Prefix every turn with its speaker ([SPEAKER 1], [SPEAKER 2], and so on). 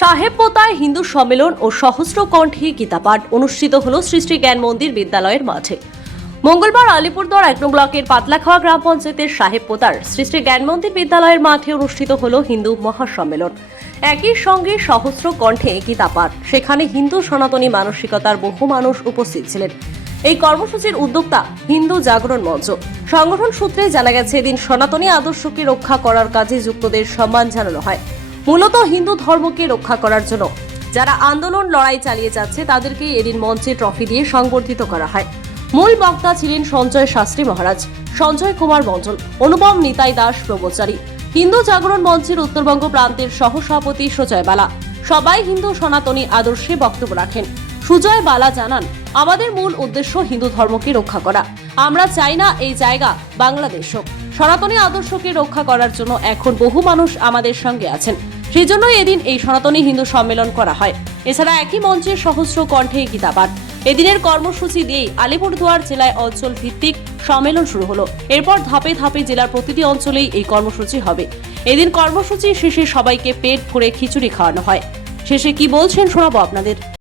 [SPEAKER 1] সাহেবপোতায় হিন্দু সম্মেলন ও সহস্র কণ্ঠে গীতাপাঠ অনুষ্ঠিত হল শ্রী জ্ঞান মন্দির বিদ্যালয়ের মাঠে। মঙ্গলবার আলিপুরদুয়ার এক নং ব্লকের পাতলাখাওয়া গ্রাম পঞ্চায়েতের সাহেবপোতার শ্রী জ্ঞান মন্দির বিদ্যালয়ের মাঠে অনুষ্ঠিত হল হিন্দু মহাসম্মেলন। একই সঙ্গে সহস্র কণ্ঠে গীতাপাঠ। সেখানে হিন্দু সনাতনী মানসিকতার বহু মানুষ উপস্থিত ছিলেন। এই কর্মসূচির উদ্যোক্তা হিন্দু জাগরণ মঞ্চ। সংগঠন সূত্রে জানা গেছে, এদিন সনাতনী আদর্শকে রক্ষা করার কাজে যুক্তদের সম্মান জানানো হয়। মূলত হিন্দু ধর্মকে রক্ষা করার জন্য। যারা আন্দোলন লড়াই চালিয়ে যাচ্ছে, তাদেরকে এদিন মঞ্চে ট্রফি দিয়ে সংবর্ধিত করা হয়। মূল বক্তা ছিলেন সঞ্জয় শাস্ত্রী মহারাজ, সঞ্জয় কুমার মণ্ডল, অনুপম নিতাই দাস ব্রহ্মচারী। হিন্দু জাগরণ মঞ্চের উত্তরবঙ্গ প্রান্তের সহসভাপতি সুজয় বালা। সবাই হিন্দু সনাতনী আদর্শে বক্তব্য রাখেন। সুজয় বালা জানান, আমাদের মূল উদ্দেশ্য হিন্দু ধর্মকে রক্ষা করা। আমরা চাই না এই জায়গা বাংলাদেশ হোক। সনাতনী আদর্শকে রক্ষা করার জন্য এখন বহু মানুষ আমাদের সঙ্গে আছেন। সেই জন্যই এদিন এই সনাতনী হিন্দু সম্মেলন করা হয়। এছাড়া একই মঞ্চে সহস্র কণ্ঠে গীতাপাঠ এদিনের কর্মসূচি দিয়েই আলিপুরদুয়ার জেলায় অঞ্চল ভিত্তিক সম্মেলন শুরু হলো। এরপর ধাপে ধাপে জেলার প্রতিটি অঞ্চলেই এই কর্মসূচি হবে। এদিন কর্মসূচি শেষে সবাইকে পেট ভরে খিচুড়ি খাওয়ানো হয়। শেষে কি বলছেন শোনাবো আপনাদের।